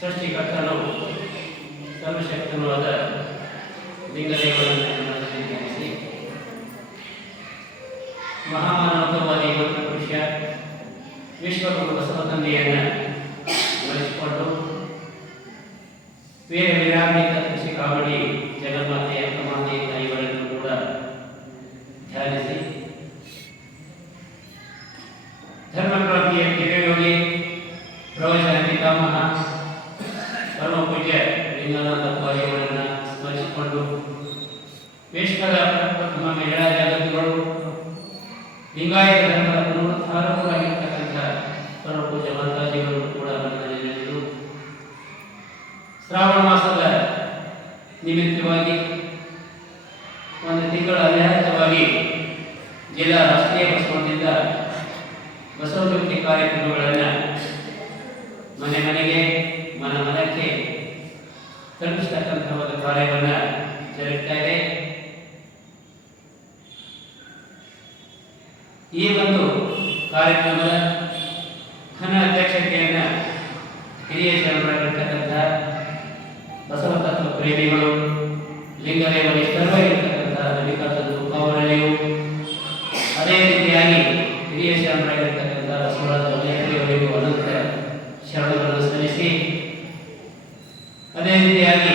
ಸೃಷ್ಟಿಕರ್ತನು ಸರ್ವಶಕ್ತನೂ ಆದ ಲಿಂಗದೇವರನ್ನು ಧ್ಯಾನಿಸಿ ಮಹಾಮಾನವತಾವಾದಿ ಮಂತ್ರ ಪುರುಷ ವಿಶ್ವಗುರು ಬಸವ ತಂದೆಯನ್ನು ಸ್ಮರಿಸಿಕೊಂಡು ವೀರ ವಿರಾಮಿತ ಕೃಷಿ ಕಾವಡಿ ಜಗನ್ಮಾತೆ ಅಕ್ಕಮಾತೆ ತಾಯಿಗಳನ್ನು ಕೂಡ ಧ್ಯಾನಿಸಿ ಧರ್ಮಕ್ರಾಂತಿಯ ಹಿರಿಯೋಗಿ ಪ್ರವಚನ ಪಿತಾಮಹ ಪರಮ ಪೂಜ್ಯ ಲಿಂಗಾನಂದ ಅವರನ್ನು ಸ್ಮರಿಸಿಕೊಂಡು ವಿಶ್ವದ ಪ್ರಥಮ ಮಹಿಳಾ ಜಗತ್ತುಗಳು ಲಿಂಗಾಯತ ಧರ್ಮದ ಪುನರುದ್ಧಾರಕರಾಗಿರ್ತಕ್ಕಂಥ ಪರಮ ಪೂಜ್ಯ ಮಾತಾಜಿಗಳು ಕೂಡ ಮನದಲ್ಲಿ ಶ್ರಾವಣ ಮಾಸದ ನಿಮಿತ್ತವಾಗಿ ಒಂದು ತಿಂಗಳ ಅನ್ಯಾಯವಾಗಿ ಜಿಲ್ಲಾ ರಾಷ್ಟ್ರೀಯ ಬಸವದಿಂದ ಬಸವ ಜಯಂತಿ ಕಾರ್ಯಕ್ರಮಗಳನ್ನು ಮನೆ ಮನೆಗೆ ಮನಕ್ಕೆ ತಲುಪಿಸ್ತಕ್ಕಂಥ ಒಂದು ಕಾರ್ಯವನ್ನು ಜರುಗ್ತಾ ಇದೆ. ಈ ಒಂದು ಕಾರ್ಯಕ್ರಮದ ಘನ ಅಧ್ಯಕ್ಷತೆಯನ್ನು ಹಿರಿಯ ಶರಣರಾಗಿರ್ತಕ್ಕಂಥ ಬಸವ ತತ್ವ ಪ್ರೇಮಿಗಳು ಲಿಂಗದೇವ ನಿಷ್ಠರಾಗಿರ್ತಕ್ಕಂಥ ಮಲ್ಲಿಕಾರ್ಜುನ ಅವರಲ್ಲಿಯೂ ಅದೇ ರೀತಿಯಾಗಿ ಹಿರಿಯ ಶರಣರಾಗಿರ್ತಕ್ಕಂಥ ಬಸವರಾಜ ಅವರಿಗೂ ಅನಂತ ಶರಣಗಳನ್ನು ಸಲ್ಲಿಸಿ ಅದೇ ರೀತಿಯಾಗಿ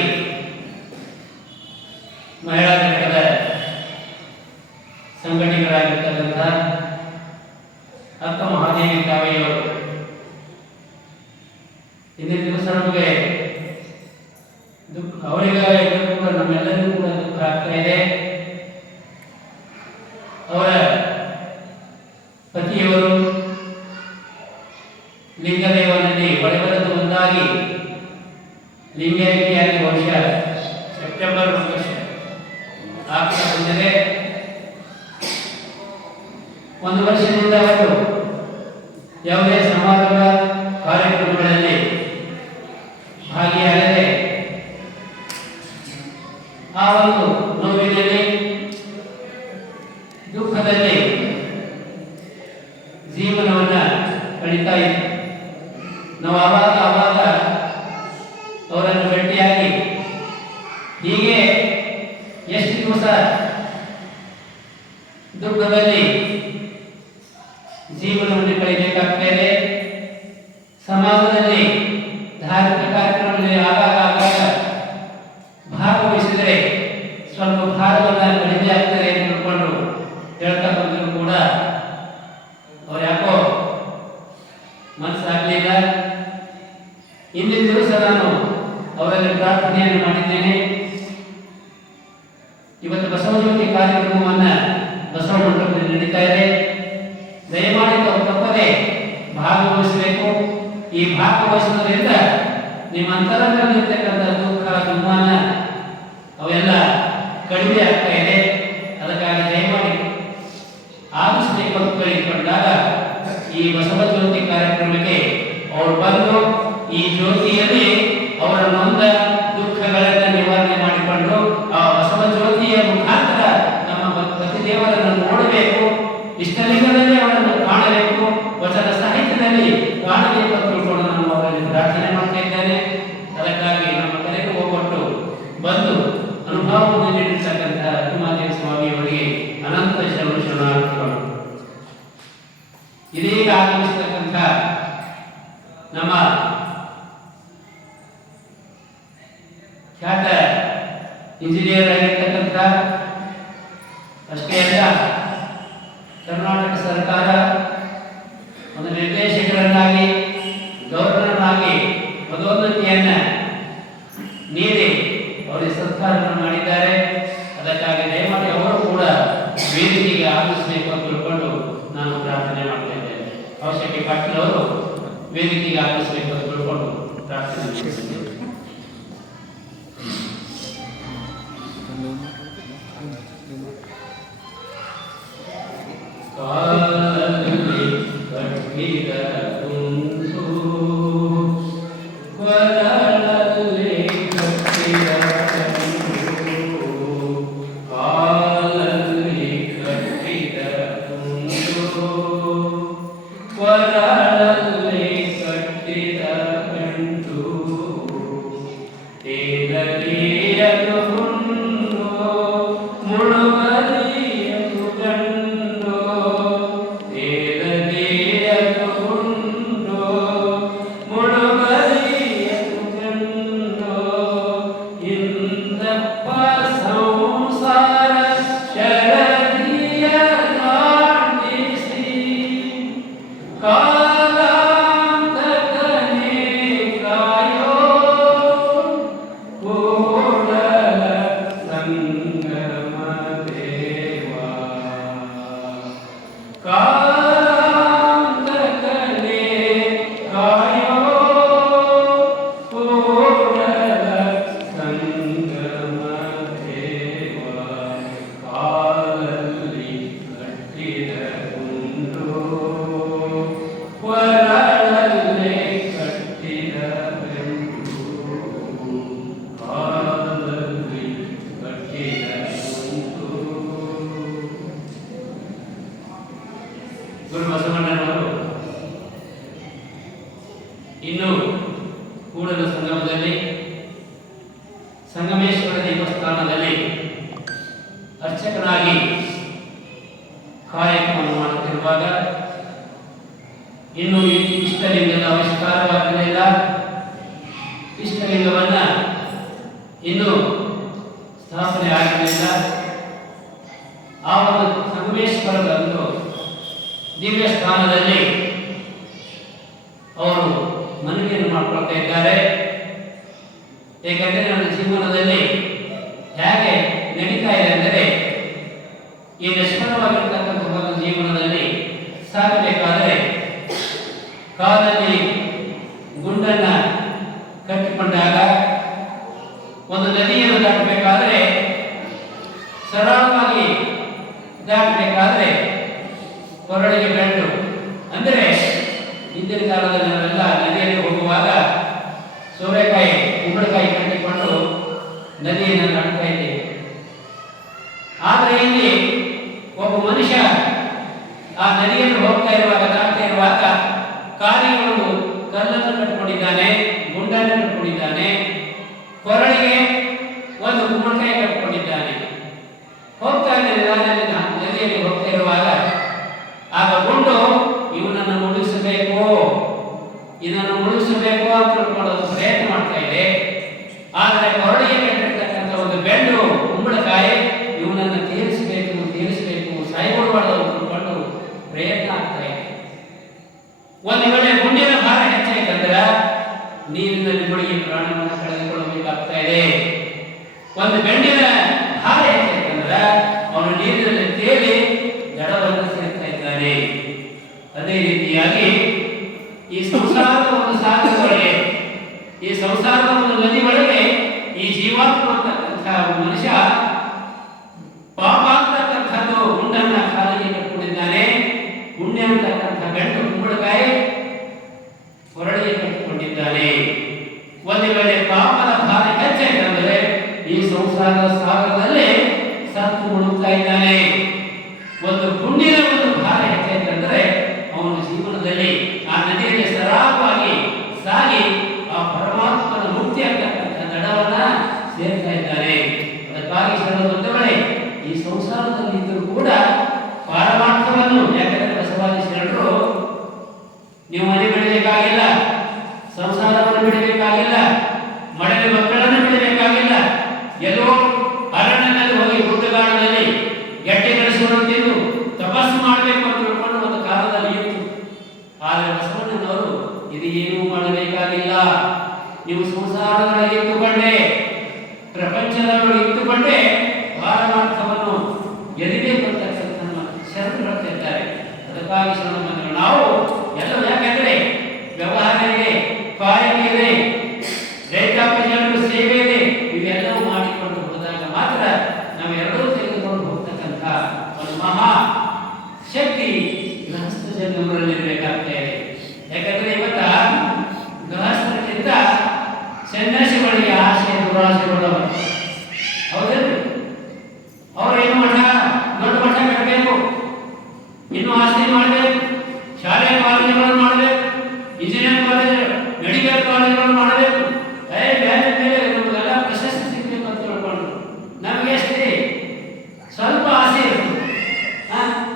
ಮಹಿಳಾ ಘಟಕದ ಸಂಘಟಕರಾಗಿರ್ತಕ್ಕಂಥ ಅಕ್ಕ ಮಹಾದೇವಿ ಕಾವೆಯವರು ಇಂದಿನ ದಿವಸ ನಮಗೆ ಅವರಿಗಾಗಿ ಕೂಡ ನಮ್ಮೆಲ್ಲರಿಗೂ ಕೂಡ ದುಃಖ ಆಗ್ತಾ ಇದೆ. ಅವರ ಪತಿಯವರು ಲಿಂಗದೇವನಲ್ಲಿ ಒಳಬರದು ಒಂದಾಗಿ ಲಿಂಗೈಕ್ಯವಾಗಿ ವರ್ಷ ಸೆಪ್ಟೆಂಬರ್ 1 ವರ್ಷ ಆಗ್ತಾ ಬಂದರೆ ಒಂದು ವರ್ಷದಿಂದ ಅವರು ಯಾವುದೇ ಸಮಾರಂಭ ಕಾರ್ಯಕ್ರಮಗಳಲ್ಲಿ ಭಾಗಿಯಾಗದೆ ಆ ಒಂದು ನೋವಿನಲ್ಲಿ ದುಃಖದಲ್ಲಿ ಜೀವನವನ್ನ ಕಳೀತಾ ಇತ್ತು. ನಾವು ಆವಾಗ ಅವರನ್ನು ಭೇಟಿಯಾಗಿ ಹೀಗೆ ಎಷ್ಟು ದಿವಸ ದುಃಖದಲ್ಲಿ ಜೀವನವನ್ನು ಕಳೆಯಬೇಕಾಗ್ತದೆ. ಸಮಾಜದಲ್ಲಿ ಧಾರ್ಮಿಕ ಕಾರ್ಯಕ್ರಮದಲ್ಲಿ ಆಗಾಗ ಭಾಗವಹಿಸಿದರೆ ಸ್ವಲ್ಪ ಭಾರವನ್ನು ಕಡಿಮೆ ಆಗ್ತದೆ ಅಂತ ತಿಳ್ಕೊಂಡು ಹೇಳ್ತಾ ಬಂದರೂ ಕೂಡ ಅವ್ರು ಯಾಕೋ ಮನಸ್ಸಾಗಲಿಲ್ಲ. ಇಂದಿನ ದಿವಸ ನಾನು ಅವರಲ್ಲಿ ಪ್ರಾರ್ಥನೆಯನ್ನು ಮಾಡಿದ್ದೇನೆ. ಇವತ್ತು ಬಸವ ಜಯಂತಿ ಕಾರ್ಯಕ್ರಮವನ್ನು ಬಸವ ಮಂಟಪದಲ್ಲಿ ನಡೀತಾ ಇದೆ. ದಯಮಾಡಿ ತಾವು ತಪ್ಪದೆ ಭಾಗವಹಿಸಬೇಕು. ಈ ಭಾಗವಹಿಸುವುದರಿಂದ ನಿಮ್ಮ ಅಂತರಂಗದಲ್ಲಿರ್ತಕ್ಕಂಥ ದುಃಖ ದುಮ್ಮಾನ ಅವೆಲ್ಲ ಕಡಿಮೆ ಆಗ್ತಾ ಇದೆ. ಅದಕ್ಕಾಗಿ ದಯಮಾಡಿ ಆದಷ್ಟು ಕಳಿಕೊಂಡಾಗ ಈ ಬಸವ ಜ್ಯೋತಿ ಕಾರ್ಯಕ್ರಮಕ್ಕೆ ಅವರು ಬಂದು ಈ ಜ್ಯೋತಿಯಲ್ಲಿ ಅವರ ನೊಂದ ದುಃಖಗಳನ್ನು ನಿವಾರಣೆ ಮಾಡಿಕೊಂಡು ಆ ಬಸವ ಜ್ಯೋತಿಯ ಮುಖಾಂತರ ನಮ್ಮ ಪತಿ ದೇವರನ್ನು ನೋಡಬೇಕು, ಇಷ್ಟಲಿಂಗದಲ್ಲಿ ಅವರನ್ನು ಕಾಣಬೇಕು, ವಚನ ಸಾಹಿತ್ಯದಲ್ಲಿ ಕಾಣಬೇಕು ಅಂತ ತಿಳ್ಕೊಂಡು ನಾನು ಅವರಲ್ಲಿ ಪ್ರಾರ್ಥನೆ ಮಾಡ್ತಾ ಇದ್ದೇನೆ. ಅದಕ್ಕಾಗಿ ನಮ್ಮ ಕರೆಗೆ ಹೋಗ್ಬಿಟ್ಟು ಬಂದು ಅನುಭವವನ್ನು ನೀಡಿರ್ತಕ್ಕಂಥ ಅಕ್ಕಮಾದೇವಿ ಸ್ವಾಮಿಯವರಿಗೆ ಅನಂತ ಶರಣಾರ್ಥಿಗಳು. ಇದೀಗ ಆಗಮಿಸತಕ್ಕಂಥ ನಮ್ಮ ಖ್ಯಾತ ಇಂಜಿನಿಯರ್ ಆಗಿರ್ತಕ್ಕಂಥ ಅಷ್ಟೇ ಅಲ್ಲ, ಕರ್ನಾಟಕ ಸರ್ಕಾರ ಒಂದು ನಿರ್ದೇಶಕರನ್ನಾಗಿ ಗವರ್ನರ್ನಾಗಿ ಪದೋನ್ನತಿಯನ್ನು ನೀಡಿ ಅವರಿಗೆ ಸತ್ಕಾರವನ್ನು ಮಾಡಿದ್ದಾರೆ. ಅದಕ್ಕಾಗಿ ದಯಮಾಡಿ ಅವರು ಕೂಡ ವೇದಿಕೆಗೆ ಆಗಮಿಸಬೇಕು ಅಂತ ತಿಳ್ಕೊಂಡು ನಾನು ಪ್ರಾರ್ಥನೆ ಮಾಡ್ತಾ ಇದ್ದೇನೆ. ಅವಶ್ಯಕ್ಕೆ ಪಾಟೀಲ್ ಅವರು ವೇದಿಕೆಗೆ ಆಗಮಿಸಬೇಕು ಅಂತ ತಿಳ್ಕೊಂಡು ಪ್ರಾರ್ಥನೆ ಮಾಡಿದ್ದೇನೆ. ಕಾಲಲ್ಲಿ ಕಟ್ಟಿದ ತುಂಡು ಕೊರಳಲ್ಲಿ ಕಟ್ಟಿದ ತುಂಡು, ಕಾಲಲ್ಲಿ ಕಟ್ಟಿದ ತುಂಡು ಕೊರಳಲ್ಲಿ ಕಟ್ಟಿದ ಗಂಟು ಇನ್ನು ಕೂಡಲ ಸಂಗಮದಲ್ಲಿ ಸಂಗಮೇಶ್ವರ ದೇವಸ್ಥಾನದಲ್ಲಿ ಅರ್ಚಕನಾಗಿ ಕಾಯಕವನ್ನು ಮಾಡುತ್ತಿರುವಾಗ ಇನ್ನು ಇಷ್ಟಲಿಂಗದ ಆವಿಷ್ಕಾರವಾಗಲಿಲ್ಲ. ಇಷ್ಟಲಿಂಗವನ್ನ ಇನ್ನು ಸ್ಥಾಪನೆ ಆಗಲಿಲ್ಲ. ಆ ಒಂದು ಸಂಗಮೇಶ್ವರದ ಒಂದು ದಿವ್ಯ ಸ್ಥಾನದಲ್ಲಿ ಅವರು ಮನವಿಯನ್ನು ಮಾಡಿಕೊಳ್ತಾ ಇದ್ದಾರೆ. ಏಕೆಂದರೆ ನನ್ನ ಜೀವನದಲ್ಲಿ ಹೇಗೆ ನಡೀತಾ ಇದೆ ಅಂದರೆ, ಈ ನಿಷ್ಫಲವಾಗಿರ್ತಕ್ಕಂಥ ಒಂದು ಜೀವನದಲ್ಲಿ ಸಾಗಬೇಕಾದರೆ ಕಾಲಲ್ಲಿ ಗುಂಡನ್ನ ಕಟ್ಟಿಕೊಂಡಾಗ ಒಂದು ನದಿಯನ್ನು ದಾಟಬೇಕಾದರೆ, ಸರಳವಾಗಿ ದಾಟಬೇಕಾದರೆ ಕೊರಳಿಗೆ ಬೆಂಡು. ಅಂದರೆ ಹಿಂದಿನ ಕಾಲದಲ್ಲಿ ನಾವೆಲ್ಲ ನದಿಯಲ್ಲಿ ಹೋಗುವಾಗ ಸೋರೆಕಾಯಿ ಕುಂಬಳಕಾಯಿ ಕಟ್ಟಿಕೊಂಡು ನದಿಯನ್ನು ದಾಟ್ತಾ ಇದ್ದೇವೆ. ಆದರೆ ಇಲ್ಲಿ ಒಬ್ಬ ಮನುಷ್ಯ ಆ ನದಿಯನ್ನು ಹೋಗ್ತಾ ಇರುವಾಗ, ದಾಟ್ತಾ ಇರುವಾಗ ಕಾಲಿಗೆ ಒಂದು ಕಲ್ಲನ್ನು ಕಟ್ಟಿಕೊಂಡಿದ್ದಾನೆ, ಗುಂಡನ್ನು ಕಟ್ಟಿಕೊಂಡಿದ್ದಾನೆ, ಕೊರಳಿಗೆ ಒಂದು ಕುಂಬಳಕಾಯಿ ಕಟ್ಟಿಕೊಂಡಿದ್ದಾನೆ. ಹೋಗ್ತಾ ಇದ್ದಾನೆ ನದಿಯಲ್ಲಿ ಹೋಗ್ತಾ ಇರುವಾಗ ಆಗ ಗುಂಡು ಇವನನ್ನು ಮುಳುಗಿಸಬೇಕು, ಇದನ್ನು ಮುಳುಗಿಸಬೇಕು ಅಂತ ತಿಳ್ಕೊಳ್ಳೋದು ಪ್ರಯತ್ನ ಮಾಡ್ತಾ ಇದೆ. ಆದರೆ ಕೊರಳಿಗೆ ಕಟ್ಟಿರ್ತಕ್ಕಂಥ ಒಂದು ಬೆಂಡು ಕುಂಬಳಕಾಯಿ ಇವನನ್ನು ತೀರಿಸಬೇಕು, ಸಾಯ್ಬಿಡಬಾರ್ದು ಅಂತ ತಿಳ್ಕೊಂಡು ಪ್ರಯತ್ನ ಆಗ್ತಾ ಇದೆ. ಒಂದು ವೇಳೆ ಗುಂಡಿನ ಭಾರ ಹೆಚ್ಚಾಯ್ತಂದ್ರೆ ನೀರಿನಲ್ಲಿ ಮುಳುಗಿ ಪ್ರಾಣವನ್ನು ಕಳೆದುಕೊಳ್ಳಬೇಕಾಗ್ತಾ ಇದೆ. ಒಂದು ಬೆಂಡಿನ ಭಾರ ಹೆಚ್ಚಾಯ್ತಂದ್ರೆ ಅವನು ನೀರಿನಲ್ಲಿ ತೇಲಿ ದಡವನ್ನು ಸೇರ್ತಾ ಇದ್ದಾನೆ. ಅದೇ ರೀತಿಯಾಗಿ ಈ ಸಂಸಾರದ ಒಂದು ಸಾಗರದೊಳಗೆ, ಈ ಸಂಸಾರದ ಒಂದು ನದಿ ಒಳಗೆ ಈ ಜೀವಾತ್ಮ ಅಂತಕ್ಕಂಥ ಮನುಷ್ಯ ಪಾಪ ಅಂತಕ್ಕಂಥದ್ದು ಗುಂಡನ್ನ ಕಾಲಿಗೆ ಕಟ್ಟಿಕೊಂಡಿದ್ದಾನೆ. ಗುಂಡೆ ಅಂತಕ್ಕಂಥ ಗಂಟು ಕುಂಬಳಕಾಯಿ ಕೊರಳಿಗೆ ಕಟ್ಟಿಕೊಂಡಿದ್ದಾನೆ. ಒಂದು ವೇಳೆ ಪಾಪದ ಭಾರ ಹೆಚ್ಚಾಯಿತಂದರೆ ಈ ಸಂಸಾರದ ಸಾಗರದಲ್ಲಿ ಸತ್ತು ಮುಳುಗ್ತಾ ಇದ್ದಾನೆ. ಒಂದು ಗುಂಡಿನ ಒಂದು ಭಾರ ಹೆಚ್ಚಾಯಿತಂದರೆ ಅವನ ಜೀವನದಲ್ಲಿ ಆ ನದಿಯಲ್ಲಿ ಸರಾಗವಾಗಿ ಸಾಗಿ ಆ ಪರಮಾತ್ಮನ ಮುಕ್ತಿ ಅಂತಕ್ಕಂಥ ದಡವನ್ನ ಸೇರ್ತಾ ಇದ್ದಾರೆ. ಅದಕ್ಕಾಗಿ ಶರಣಬಂಧುಗಳೇ, ಈ ಸಂಸಾರದಲ್ಲಿ ಇದ್ದರೂ ಕೂಡ ಪಾರಮಾರ್ಥವನ್ನು, ಯಾಕಂದ್ರೆ ಬಸವಾದಿ ಶರಣರು ನೀವು ಮನೆ ಬಿಡಬೇಕಾಗಿಲ್ಲ, ಸಂಸಾರವನ್ನು ಬಿಡಬೇಕಾಗಿಲ್ಲ, ಮಡವೆ ಮಕ್ಕಳನ್ನು ಬಿಡಬೇಕಾಗಿಲ್ಲ, ಎಲ್ಲೋ ಅರಣ್ಯದಲ್ಲಿ ಹೋಗಿ ಗುಡ್ಡಗಾಡದಲ್ಲಿ ಗಟ್ಟಿ ನಡೆಸುವನ್ನು ತಿಂದು ತಪಸ್ಸು ಮಾಡಬೇಕು ಅಂತ ತಿಳ್ಕೊಂಡು ಒಂದು ಕಾಲದಲ್ಲಿ ಇತ್ತು. ಆದರೆ ಬಸವಣ್ಣನವರು ಇದು ಏನೂ ಮಾಡಬೇಕಾಗಿಲ್ಲ, ನೀವು ಸಂಸಾರದೊಳಗೆ ಇಟ್ಟುಕೊಂಡೆ, ಪ್ರಪಂಚದೊಳಗೆ ಇಟ್ಟುಕೊಂಡೆ ಪಾರಮಾರ್ಥವನ್ನು ಗೆಲ್ಲಬೇಕು ಅಂತಕ್ಕಂಥ ಶರಣರು ಹೇಳ್ತಾ ಇದ್ದಾರೆ. ಅದಕ್ಕಾಗಿ ಶರಣ ನಾವು ಎಲ್ಲ, ಯಾಕಂದ್ರೆ ವ್ಯವಹಾರ ಇದೆ, ಕಾಯಿಲೆ ಇದೆ, ರೈತಾಪಿ ಜನರು ಸೇವೆ ಇದೆ, ಇವೆಲ್ಲವೂ ಮಾಡಿಕೊಂಡು ಹೋದಾಗ ಮಾತ್ರ ನಾವೆಲ್ಲರೂ ತೆಗೆದುಕೊಂಡು ಹೋಗ್ತಕ್ಕಂಥ ಒಂದು ಮಹಾ ಶಕ್ತಿ ಗೃಹಸ್ಥ ಜನರಲ್ಲಿರಬೇಕಾಗ್ತಾ ಇದೆ. ಯಾಕಂದ್ರೆ ಇವತ್ತ ಗೃಹಸ್ಥರಿಗಿಂತ ಸನ್ಯಾಸಿಗಳಿಗೆ ಆಸೆ ದುರಾಸೆಗಳು. ಹೌದಲ್ರಿ? ಅವ್ರು ಏನು ಮಠ, ದೊಡ್ಡ ಮಠ ಕಟ್ಟಬೇಕು, ಇನ್ನೂ ಆಸ್ತಿ ಮಾಡಬೇಕು, ಶಾಲೆ ಕಾಲೇಜುಗಳನ್ನು ಮಾಡಬೇಕು, ಇಂಜಿನಿಯರಿಂಗ್ ಕಾಲೇಜ್, ಮೆಡಿಕಲ್ ಕಾಲೇಜುಗಳನ್ನು ಮಾಡಬೇಕು, ಮೇಲೆ ನಮಗೆಲ್ಲ ಪ್ರಶಸ್ತಿ ಸಿಗಬೇಕು ಅಂತ ತಿಳ್ಕೊಂಡು ನಮಗೆ ಎಷ್ಟಿದೆ? ಸ್ವಲ್ಪ ಆಸೆ ಇರುತ್ತೆ.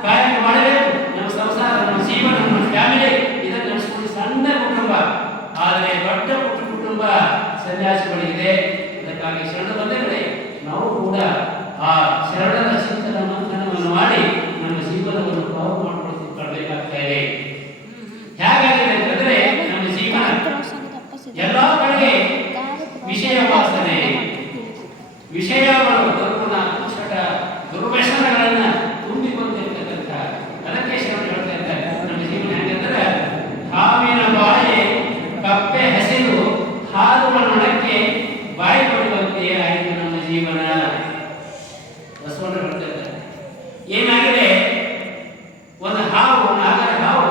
ಕಾಯಕ ಮಾಡಬೇಕು, ನಮ್ಮ ಸಂಸಾರ, ನಮ್ಮ ಜೀವನ, ನಮ್ಮ ಫ್ಯಾಮಿಲಿ ಇದನ್ನು ನಡೆಸ್ಕೊಂಡು ಸಣ್ಣ ಕುಟುಂಬ. ಆದರೆ ದೊಡ್ಡ ಕುಟುಂಬ ಸನ್ಯಾಸಿಗಳಿಗಿದೆ. ಅದಕ್ಕಾಗಿ ಶರಣ ಬಂಧುಗಳೇ, ನಾವು ಕೂಡ ಆ ಶರಣರ ಚಿಂತನ ಮಂಥನವನ್ನು ಮಾಡಿ ನಮ್ಮ ಜೀವನವನ್ನು ಪಾವು ಮಾಡಿಕೊಳ್ಳಬೇಕಾಗ್ತಾ ಇದೆ. ಹೇಗಾಗಿದೆ ಅಂತಂದ್ರೆ, ನಮ್ಮ ಜೀವನ ಎಲ್ಲ ಕಡೆಗೆ ವಿಷಯ ವಾಸನೆ, ವಿಷಯಗಳು, ದುರ್ಗುಣ, ದುಶ್ಚಟ, ದುರ್ವ್ಯಸನಗಳನ್ನ ತುಂಬಿಕೊಂಡಿರ್ತಕ್ಕಂಥ, ಅದಕ್ಕೆ ಶರಣ ಹೇಳ್ತಾ ಇದ್ದಾರೆ ನಮ್ಮ ಜೀವನ ಹೇಗೆಂದ್ರೆ ಹಾವಿನ ಬಾಯಿ ಕಪ್ಪೆ ಹಸಿರು, ಹಾಲುವ ನೊಣಕ್ಕೆ ಬಾಯಿ ಕೊಡುವಂತೆ ಆಯಿತು ನಮ್ಮ ಜೀವನ. ಬಸವಣ್ಣ ಹೇಳ್ತಾ ಇದ್ದಾರೆ. ಏನಾಗಿದೆ, ಒಂದು ಹಾವು, ನಾಗರ ಹಾವು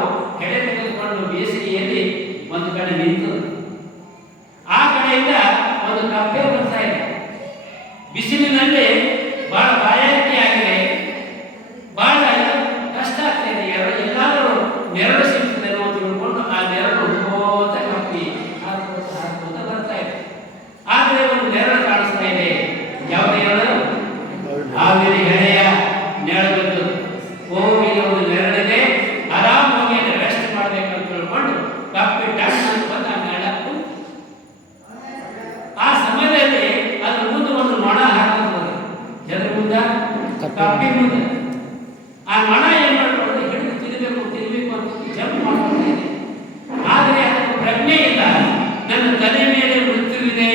ನನ್ನ ತಲೆ ಮೇಲೆ ಮೃತ್ಯುವಿದೆ,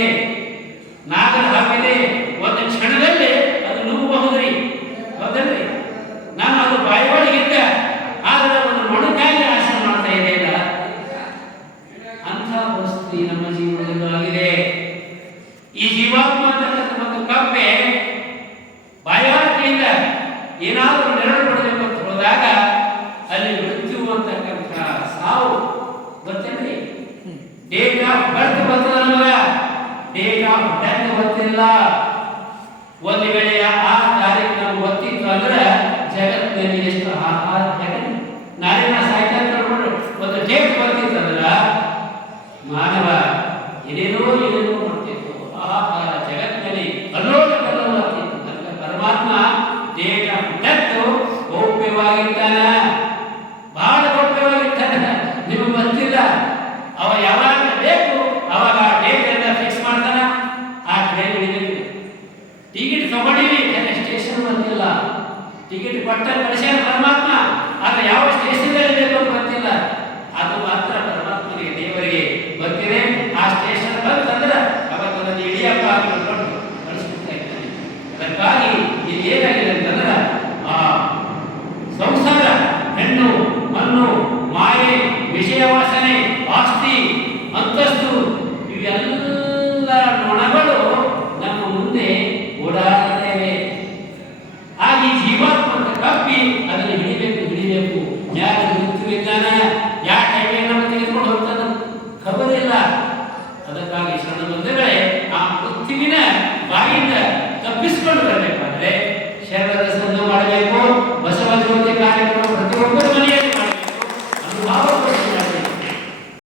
ನಾಗರ ಹಾಕಿದೆ, ಒಂದು ಕ್ಷಣದಲ್ಲಿ ಅದು ನುಗ್ಗಬಹುದ್ರಿ, ಹೌದಲ್ರಿ? ನಾನು ಅದು ಬಾಯಿಯೊಳಗಿದ್ದ, ಆದರೆ ಒಂದು ಮೊಣಕಾಗಿ ಆಸೆ ಮಾಡ್ತಾ ಇದೆಯಲ್ಲ, ಅಂಥ ಪರಿಸ್ಥಿತಿ ನಮ್ಮ ಜೀವನದಲ್ಲೂ ಆಗಿದೆ. ಈ ಜೀವಾತ್ಮ ಅಂತಕ್ಕಂಥ ಒಂದು ಕಪ್ಪೆ ಬಾಯಾರಿಕೆಯಿಂದ ಏನಾದರೂ ನೆರಳು ಪಡಬೇಕು ಅಂತ ಹೋದಾಗ ಅಲ್ಲಿ ಮೃತ್ಯು ಅಂತಕ್ಕಂಥ ಸಾವು ಗೊತ್ತೇನ್ರಿ? ಡೇಟ್ ಆಫ್ ಬರ್ತ್ ಗೊತ್ತಿಲ್ಲ ನಮಗ, ಡೇಟ್ ಆಫ್ ಡೆತ್ ಗೊತ್ತಿಲ್ಲ. ಒಂದು ವೇಳೆ ಆ ತಾರೀಕು ನಮ್ಗೆ ಗೊತ್ತಿತ್ತು ಅಂದ್ರೆ ಜಗತ್ತಿನಲ್ಲಿ ಎಷ್ಟು ನಾರಿನ ಸಾಹಿತ್ಯ ನೋಡ್ಕೊಂಡು ಒಂದು ಡೇಟ್ ಗೊತ್ತಿತ್ತು ಅಂದ್ರೆ ಮಾನವ ಏನೇನೋ ಮಾಡ್ತಿತ್ತು. ಜಗತ್ತಿನಲ್ಲಿ ಅಲ್ಲೋಲ ಕಲ್ಲೋಲ ಆಗ್ತಿತ್ತು. ಅದಕ್ಕೆ ಪರಮಾತ್ಮ ಡೇಟ್ ಆಫ್ ಡೆತ್ ಗೌಪ್ಯವಾಗಿರ್ತಾನ, ಬಹಳ ಗೌಪ್ಯವಾಗಿರ್ತಾನ. ನಿಮಗೆ ಗೊತ್ತಿಲ್ಲ, ಅವ ಯಾವಾಗ ಬೇಕು ಅವಾಗ ಡೇಟ್ ಎಲ್ಲ ಫಿಕ್ಸ್ ಮಾಡ್ತಾನ. ಆ ಟ್ರೈನ್ ಹಿಡಿಬೇಕು. ಟಿಕೆಟ್ ತಗೊಂಡಿವಿ, ಸ್ಟೇಷನ್ ಗೊತ್ತಿಲ್ಲ. ಟಿಕೆಟ್ ಕೊಟ್ಟ ಕಳಿಸ್ಯಾನ ಪರಮಾತ್ಮ, ಆದರೆ ಯಾವ ಸ್ಟೇಷನ್ದಲ್ಲಿ ಬೇಕು ಅಂತ ಗೊತ್ತಿಲ್ಲ. ಅದು ಮಾತ್ರ ಪರಮಾತ್ಮನಿಗೆ, ದೇವರಿಗೆ ಗೊತ್ತಿದೆ. ಆ ಸ್ಟೇಷನ್ ಬಂತಂದ್ರೆ ಅವತ್ತಲ್ಲಿ ಇಳಿಯಪ್ಪ ಅಂದ್ಕೊಂಡು ಕಳಿಸ್ಬಿಡ್ತಾ ಇದ್ದಾನೆ. ಅದಕ್ಕಾಗಿ ಇಲ್ಲಿ ಏನಾಗಿದೆ ಅಂತಂದ್ರೆ ಆ ಸಂಸಾರ, ಹೆಣ್ಣು, ಮಣ್ಣು, ಮಾಯೆ, ವಿಷಯವಾಸ